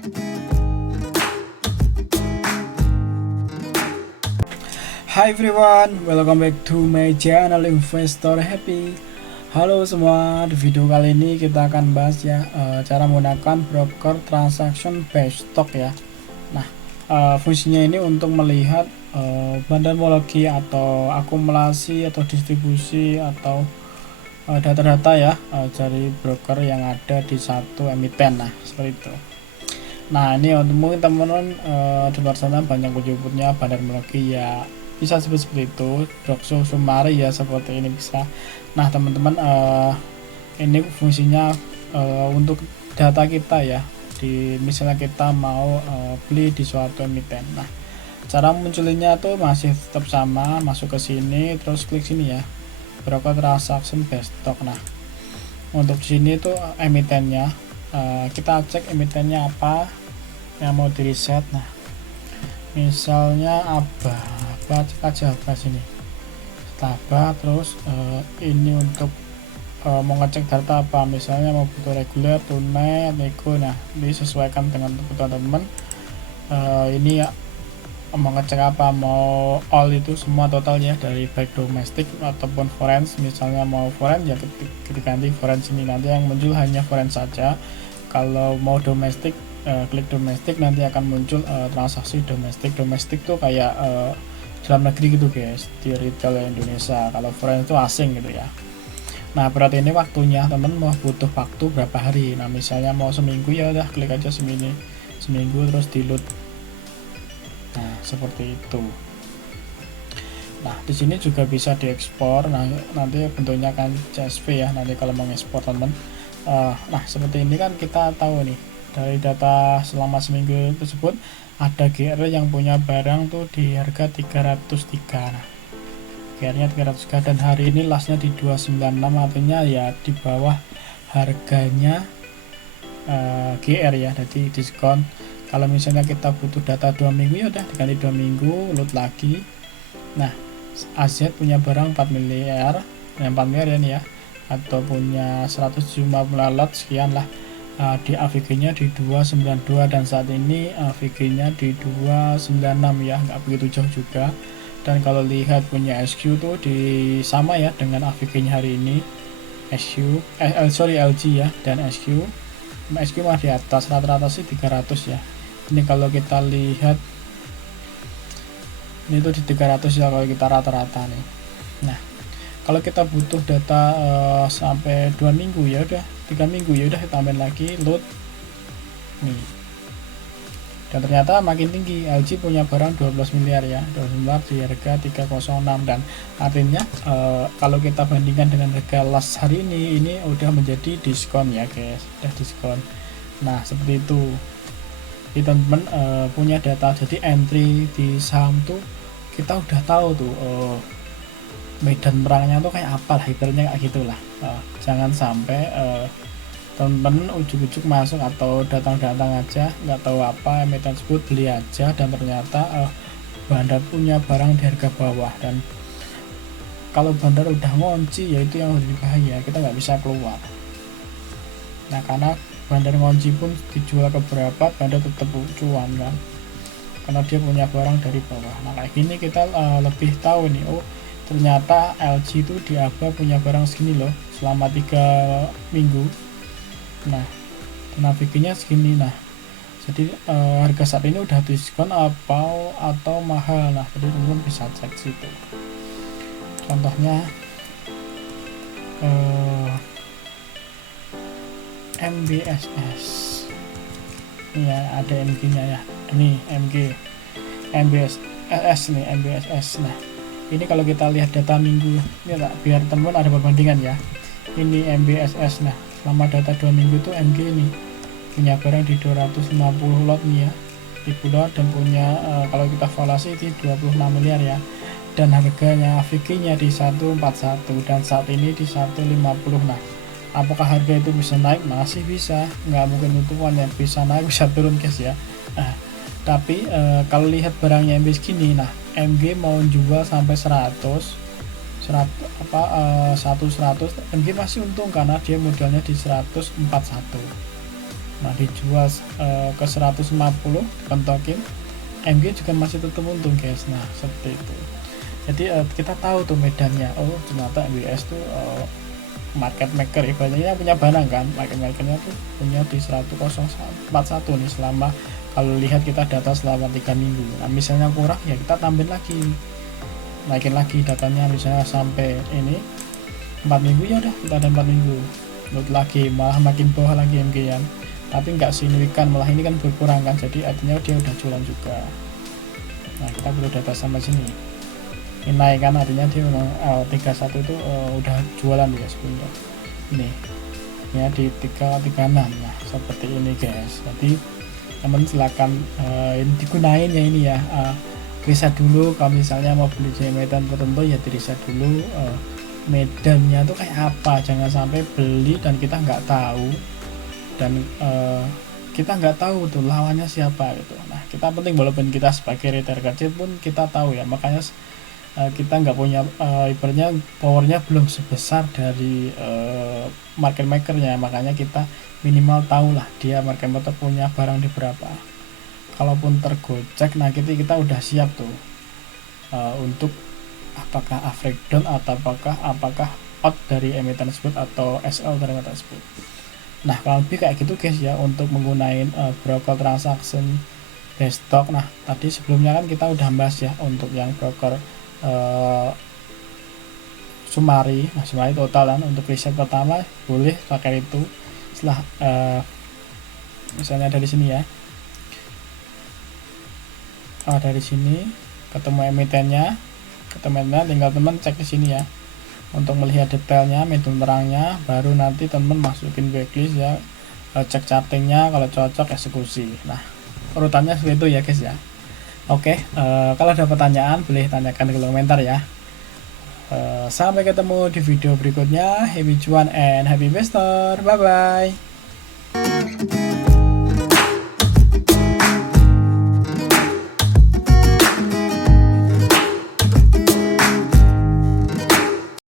Hi everyone, welcome back to my channel Investor Happy. Halo semua, di video kali ini kita akan bahas ya cara menggunakan broker transaction based stock ya. Nah, fungsinya ini untuk melihat bandar-mologi atau akumulasi atau distribusi atau data-data ya dari broker yang ada di satu emiten. Nah, seperti itu. Nah, ini untuk mungkin teman-teman di luar sana banyak menyebutnya bandar-mologi ya, bisa seperti itu, Broker Sumari ya, seperti ini bisa. Nah teman-teman, ini fungsinya untuk data kita ya, di misalnya kita mau beli di suatu emiten. Nah, cara munculinya tuh masih tetap sama, masuk ke sini terus klik sini ya, broker transaction based stock. Nah, untuk sini tuh emitennya, kita cek emitennya apa yang mau di reset. Nah, misalnya cek aja apa sini Staba, terus ini untuk mau ngecek data apa, misalnya mau butuh reguler, tunai, nego. Nah, ini sesuaikan dengan kebutuhan teman. Ini ya mau ngecek apa, mau all itu semua totalnya dari baik domestik ataupun foreign. Misalnya mau foreign ya kita ganti foreign sini, nanti yang muncul hanya foreign saja. Kalau mau domestik, klik domestik, nanti akan muncul transaksi domestik. Domestik tuh kayak dalam negeri gitu guys, di retail Indonesia. Kalau foreign itu asing gitu ya. Nah, berarti ini waktunya temen mau butuh waktu berapa hari. Nah, misalnya mau seminggu, ya udah klik aja seminggu terus di load. Nah, seperti itu. Nah, di sini juga bisa diekspor. Nah, nanti bentuknya kan CSV ya, nanti kalau mau ekspor temen. Nah, seperti ini kan kita tahu nih dari data selama seminggu tersebut ada GR yang punya barang tuh di harga 303. Nah, GR-nya 303 dan hari ini lastnya di 296, artinya ya di bawah harganya GR ya, jadi diskon. Kalau misalnya kita butuh data 2 minggu, ya udah diganti 2 minggu, load lagi. Nah, AZ punya barang 4 miliar, yang 4 miliar ya nih ya, atau punya 150 lot sekian lah. Di AVG-nya di 292 dan saat ini AVG-nya di 296 ya, nggak begitu jauh juga. Dan kalau lihat punya SQ tuh di sama ya dengan AVG-nya hari ini, LG ya, dan SQ mah di atas, rata-rata sih 300 ya. Ini kalau kita lihat ini tuh di 300 ya kalau kita rata-rata nih. Nah, kalau kita butuh data sampai 2 minggu, ya udah 3 minggu, ya udah tambahin lagi load nih. Dan ternyata makin tinggi, LG punya barang 12 miliar ya, 12 miliar di harga 306. Dan artinya kalau kita bandingkan dengan harga last hari ini udah menjadi diskon ya guys, udah diskon. Nah, seperti itu. Jadi teman-teman punya data, jadi entry di saham tuh kita udah tahu tuh medan perangnya tuh kayak apa lah, ibaratnya kayak gitulah. Jangan sampai temen ujuk-ujuk masuk atau datang-datang aja nggak tahu apa emiten tersebut, beli aja dan ternyata bandar punya barang di harga bawah. Dan kalau bandar udah ngunci, yaitu yang lebih bahaya, kita nggak bisa keluar. Nah, karena bandar ngunci pun dijual ke berapa, bandar tetap cuan kan, karena dia punya barang dari bawah. Nah, kayak gini kita lebih tahu nih, oh ternyata LG itu di ABA punya barang segini loh selama 3 minggu. Nah, naviginya segini. Nah, jadi harga saat ini udah diskon atau mahal. Nah, jadi teman-teman bisa cek situ. Contohnya MBSS ini ya, ada MG nya ya, ini MBSS nih, MBSS. Nah, ini kalau kita lihat data minggu ini lah, biar teman-teman ada perbandingan ya. Ini MBSS. Nah, selama data 2 minggu tuh MG ini punya barang di 250 lot nih ya, di lot, dan punya kalau kita valuasi di 26 miliar ya, dan harganya AVG nya di 141 dan saat ini di 150. Nah, apakah harga itu bisa naik? Masih bisa, nggak mungkin untungan ya, bisa naik bisa turun guys ya. Nah, tapi kalau lihat barangnya MG segini, nah MG mau jual sampai 100 MG masih untung karena dia modalnya di 141. Nah dijual ke 150 dipentokin, MG juga masih tetap untung guys. Nah seperti itu. Jadi kita tahu tuh medannya. Oh ternyata MBS tuh market maker, ibaratnya punya barang kan, market makernya tuh punya di 10041 nih, selama kalau lihat kita data selama 3 minggu. Nah misalnya kurang ya kita tambahin lagi, naikin lagi datanya, misalnya sampai ini 4 minggu, ya udah kita ada 4 minggu load lagi, malah makin bawah lagi MG an, tapi nggak signifikan, malah ini kan berkurang kan, jadi artinya dia udah jualan juga. Nah kita perlu data sampai sini, ini naik kan, artinya dia memang 31 itu udah jualan ya sebelumnya. Ini ya di 336. Nah seperti ini guys. Jadi teman silakan ini digunain ya, ini ya, riset dulu. Kalau misalnya mau beli di medan tertentu ya di riset dulu medannya tuh kayak apa, jangan sampai beli dan kita nggak tahu, dan kita nggak tahu tuh lawannya siapa gitu. Nah kita penting, walaupun kita sebagai retailer kecil pun kita tahu ya, makanya kita nggak punya ibaratnya powernya belum sebesar dari market makernya, makanya kita minimal tahu lah dia market maker punya barang di berapa. Kalaupun tergocek, nah kita udah siap tuh untuk apakah average down atau apakah out dari emiten tersebut atau SL dari emiten tersebut. Nah kalau lebih kayak gitu guys ya, untuk menggunakan broker transaction based stock. Nah tadi sebelumnya kan kita udah bahas ya untuk yang broker Sumari. Nah Sumari total kan, untuk riset pertama boleh pakai itu. Setelah misalnya dari sini ya, dari sini ketemu emitennya, tinggal teman cek di sini ya untuk melihat detailnya, medium terangnya, baru nanti teman masukin backlist ya, cek chartingnya, kalau cocok eksekusi. Nah urutannya seperti itu ya guys ya. Oke, kalau ada pertanyaan boleh tanyakan di kolom komentar ya. Sampai ketemu di video berikutnya. Happy cuan and happy investor. Bye bye.